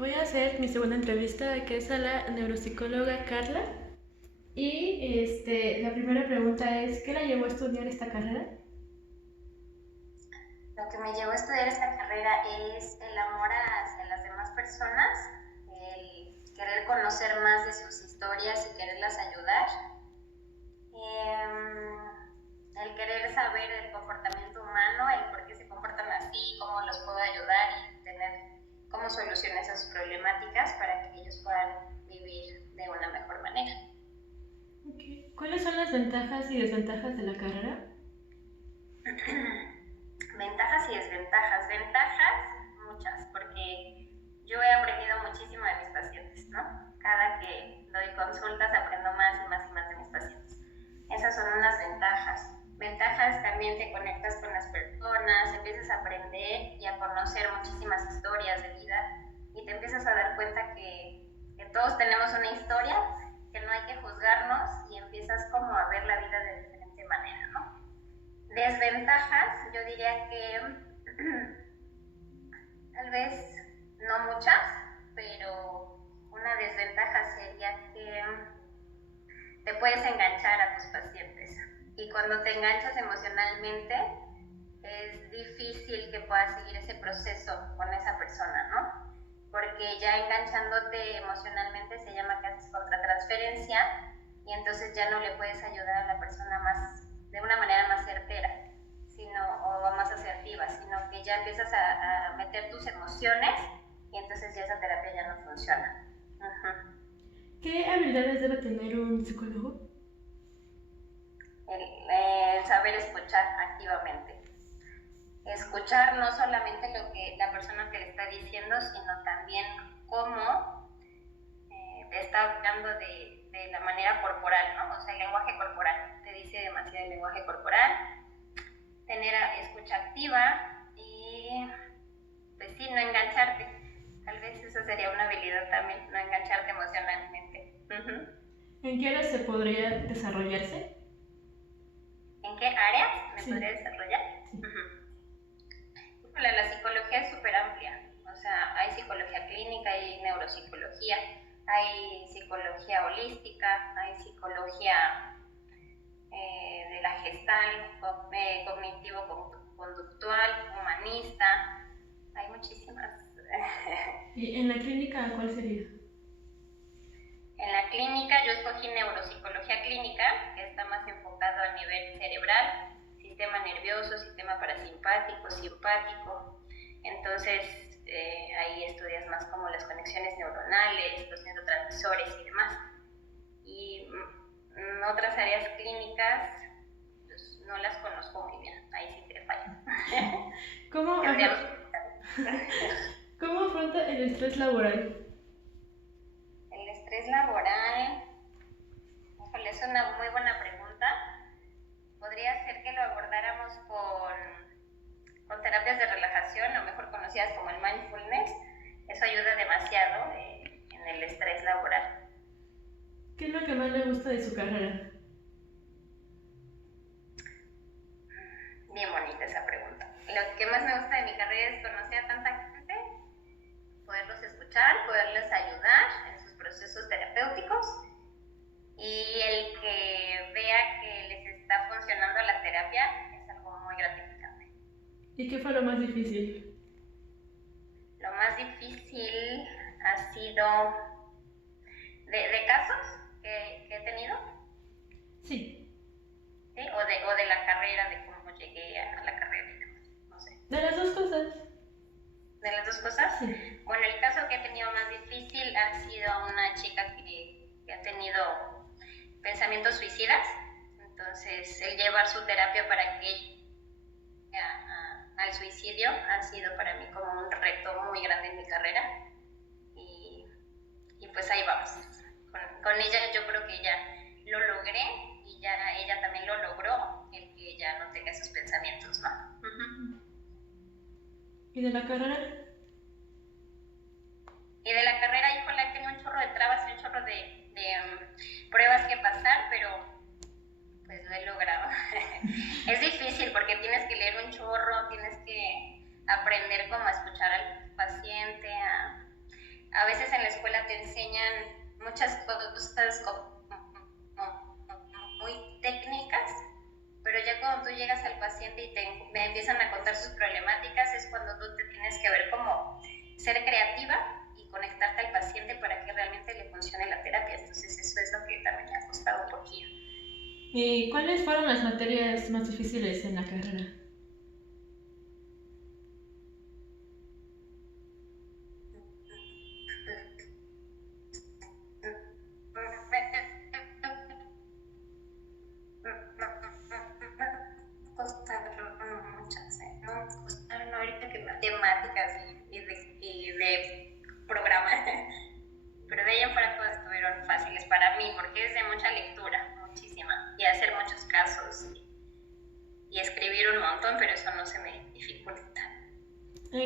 Voy a hacer mi segunda entrevista, que es a la neuropsicóloga Carla. Y la primera pregunta es, ¿qué la llevó a estudiar esta carrera? Lo que me llevó a estudiar esta carrera es el amor hacia las demás personas, el querer conocer más de sus historias y quererlas ayudar, el querer saber el comportamiento humano, el por qué se comportan así, cómo los puedo ayudar y tener cómo solucionar esas problemáticas para que ellos puedan vivir de una mejor manera. Okay. ¿Cuáles son las ventajas y desventajas de la carrera? Ventajas y desventajas. Ventajas, muchas, porque yo he aprendido muchísimo de mis pacientes, ¿no? Cada que doy consultas aprendo más y más y más de mis pacientes. Esas son unas ventajas. Ventajas, también te conectas con las personas, empiezas a aprender y a conocer muchísimas historias de vida y te empiezas a dar cuenta que todos tenemos una historia, que no hay que juzgarnos y empiezas como a ver la vida de diferente manera, ¿no? Desventajas, yo diría que tal vez no muchas, pero una desventaja sería que te puedes enganchar a tus pacientes y cuando te enganchas emocionalmente es difícil que puedas seguir ese proceso con esa persona, ¿no? Porque ya enganchándote emocionalmente se llama que haces contratransferencia y entonces ya no le puedes ayudar a la persona más de una manera más certera, o más asertiva, sino que ya empiezas a meter tus emociones y entonces ya esa terapia ya no funciona. ¿Qué habilidades debe tener un psicólogo? El saber escuchar activamente. Escuchar no solamente lo que la persona te le está diciendo, sino también cómo te está hablando de la manera corporal, ¿no? O sea, el lenguaje corporal. Te dice demasiado el lenguaje corporal. Tener escucha activa y, pues sí, no engancharte. Tal vez eso sería una habilidad también, no engancharte emocionalmente. ¿En qué áreas se podría desarrollarse? ¿En qué áreas me podría desarrollar? Sí. La psicología es súper amplia. O sea, hay psicología clínica, hay neuropsicología, hay psicología holística, hay psicología de la gestal, cognitivo-conductual, humanista, hay muchísimas. ¿Y en la clínica cuál sería? En la clínica yo escogí neuropsicología clínica, que está más enfocado a nivel cerebral, sistema nervioso, sistema parasimpático, simpático. Entonces ahí estudias más como las conexiones neuronales, los neurotransmisores y demás. Y otras áreas clínicas pues, no las conozco muy bien, ahí sí te fallo. ¿Cómo afronta el estrés laboral? El estrés laboral, híjole, es una muy buena pregunta. Podría ser que lo abordáramos con terapias de relajación, o mejor conocidas como el mindfulness. Eso ayuda demasiado en el estrés laboral. ¿Qué es lo que más le gusta de su carrera? Bien bonita esa pregunta. Lo que más me gusta de mi carrera es conocer a tanta gente, poderlos escuchar, poderles ayudar en sus procesos terapéuticos y el que vea que les está funcionando la terapia es algo muy gratificante. ¿Y qué fue lo más difícil? Lo más difícil ha sido de casos que he tenido. Sí. ¿Sí? O de la carrera, de cómo llegué a la carrera y demás, no sé. ¿De las dos cosas? ¿De las dos cosas? Sí. Bueno, el caso que he tenido más difícil ha sido una chica que ha tenido pensamientos suicidas. Entonces, el llevar su terapia para que al suicidio ha sido para mí como un reto muy grande en mi carrera. Y pues ahí vamos. Con ella yo creo que ya lo logré y ya ella también lo logró, el que ella no tenga esos pensamientos, ¿no? ¿Y de la carrera? Y de la carrera, híjole, tengo un chorro de trabas y un chorro de pruebas que pasar, pero pues lo he logrado. Es difícil porque tienes que leer un chorro, tienes que aprender cómo a escuchar al paciente, a te enseñan muchas cosas como muy técnicas, pero ya cuando tú llegas al paciente y me empiezan a contar sus problemáticas, es cuando tú te tienes que ver como ser creativa y conectarte al paciente para que realmente le funcione la terapia. Entonces eso es lo que también me ha costado un poquillo. ¿Y cuáles fueron las materias más difíciles en la carrera? Costaron ahorita que matemáticas y de programa, pero de ahí en fuera todas estuvieron fáciles para mí porque es de mucha lectura, muchísima, y hacer muchos casos y escribir un montón, pero eso no se me dificulta.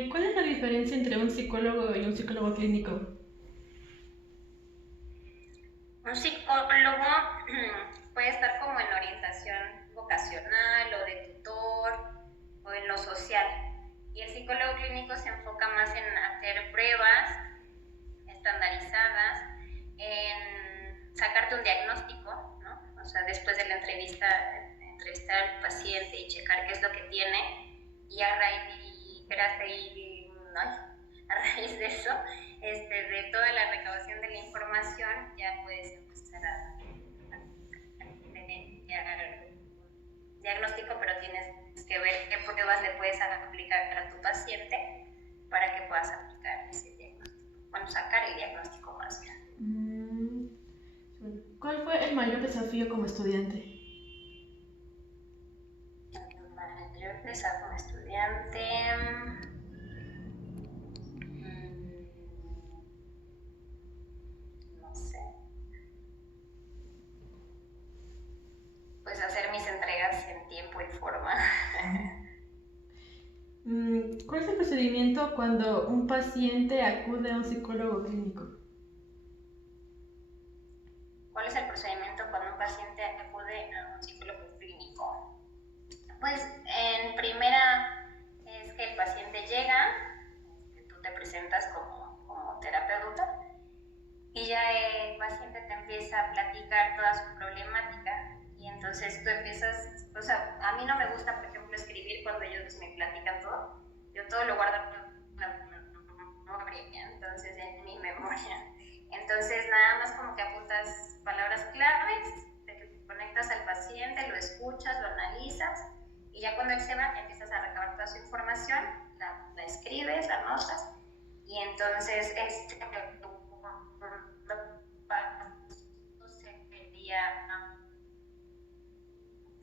¿Cuál es la diferencia entre un psicólogo y un psicólogo clínico? Un psicólogo puede estar como en orientación vocacional o de tutor o en lo social, y el psicólogo clínico se enfoca más en hacer pruebas estandarizadas, en sacarte un diagnóstico, ¿no? O sea, después de la entrevistar al paciente y checar qué es lo que tiene, y a raíz de eso, de toda la recabación de la información, ya puedes empezar a tener diagnóstico, pero tienes que ver qué pruebas le puedes aplicar a tu paciente para que puedas aplicar ese diagnóstico. Bueno, sacar el diagnóstico más bien. ¿Cuál fue el mayor desafío como estudiante? El mayor desafío como estudiante... no sé. Pues hacer mis entregas en tiempo y forma. ¿Cuál es el procedimiento cuando un paciente acude a un psicólogo clínico? ¿Cuál es el procedimiento cuando un paciente acude a un psicólogo clínico? Pues en primera es que el paciente llega, tú te presentas como terapeuta y ya el paciente te empieza a platicar toda su problemática, y entonces tú empiezas, o sea, a mí no me gusta, por ejemplo, escribir cuando ellos me platican todo, yo todo lo guardo en la memoria, entonces en mi memoria. Entonces nada más como que apuntas palabras claves, te conectas al paciente, lo escuchas, lo analizas, y ya cuando él se va empiezas a recabar toda su información, la escribes, la anotas, y entonces sería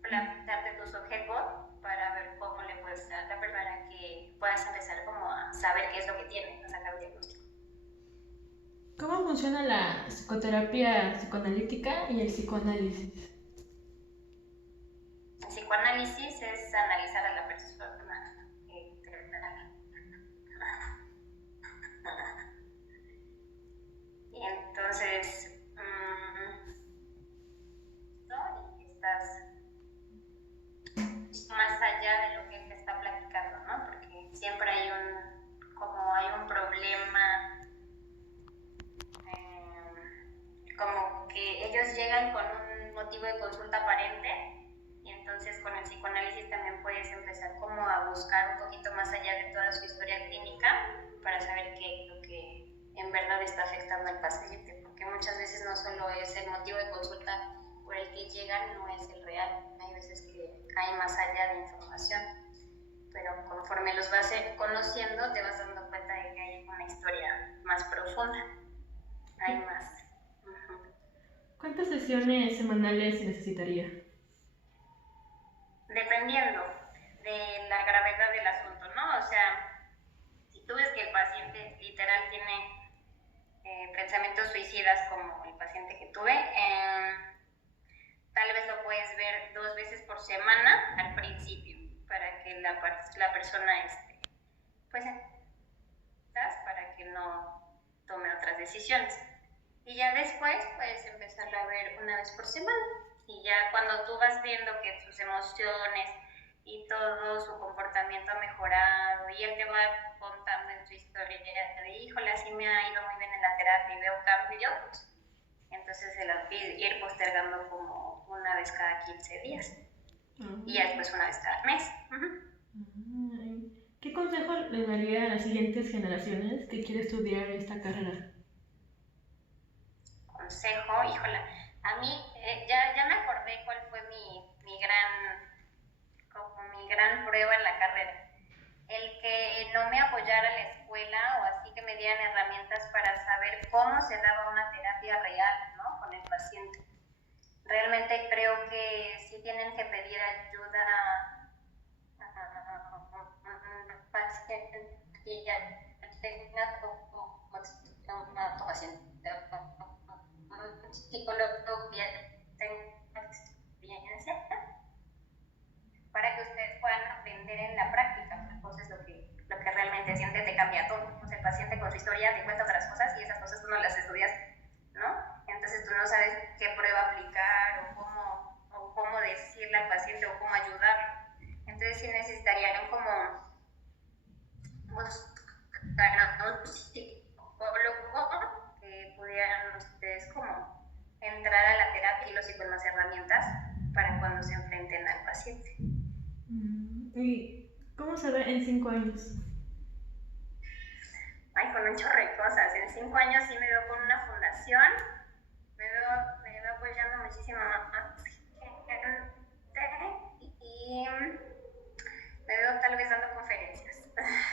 plantearte tus objetivos para ver cómo le puedes dar a la persona para que puedas empezar como a saber qué es lo que tiene, a sacar un diagnóstico. ¿Cómo funciona la psicoterapia psicoanalítica y el psicoanálisis? El psicoanálisis es analizar a la persona. Y entonces, estás más allá de lo que él te está platicando, ¿no? Porque siempre hay un problema, como que ellos llegan con un motivo de consulta aparente, y entonces con el psicoanálisis también puedes empezar como a buscar un poquito más allá de toda su historia clínica para saber qué es lo que en verdad está afectando al paciente, porque muchas veces no solo es el motivo de consulta por el que llegan, no es el real, hay veces que hay más allá de información, pero conforme los vas conociendo te vas dando cuenta de que hay una historia más profunda, hay más. ¿Cuántas sesiones semanales se necesitaría? Dependiendo de la gravedad del asunto, ¿no? O sea, si tú ves que el paciente literal tiene pensamientos suicidas como el paciente que tuve, tal vez lo puedes ver 2 veces por semana al principio para que la persona pues para que no tome otras decisiones, y ya después puedes empezarla a ver 1 vez por semana, y ya cuando tú vas viendo que sus emociones y todo su comportamiento ha mejorado y él te va contando en su historia de híjole, así me ha ido muy bien en la terapia y veo cambios, entonces se la ir postergando como una vez cada 15 días y ya después una vez cada mes. ¿Qué consejo le daría a las siguientes generaciones que quieren estudiar esta carrera? Consejo, híjola, a mí ya me acordé cuál fue mi gran prueba en la carrera. El que no me apoyara la escuela o así que me dieran herramientas para saber cómo se daba una terapia real, ¿no? Con el paciente. Realmente creo que sí tienen que pedir ayuda a un paciente que ya tenga como paciente, un psicólogo que tenga experiencia para que ustedes puedan aprender en la práctica. Entonces lo que realmente siente te cambia todo. Entonces el paciente con su historia te cuenta otras cosas y esas cosas tú no las estudias, ¿no? Entonces tú no sabes qué prueba aplicar o cómo decirle al paciente o cómo ayudarlo. Entonces sí necesitarían como buscar a un psicólogo que pudieran ustedes como entrar a la terapia y los con las herramientas para cuando se enfrenten al paciente. ¿Y cómo se ve en 5 años? Ay, con un chorro de cosas. En 5 años sí me veo con una fundación, me veo apoyando muchísimo más gente y me veo tal vez dando conferencias.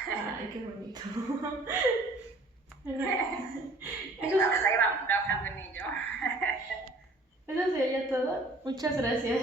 Ay, qué bonito. Ahí vamos trabajando en ello. Eso sería todo. Muchas gracias.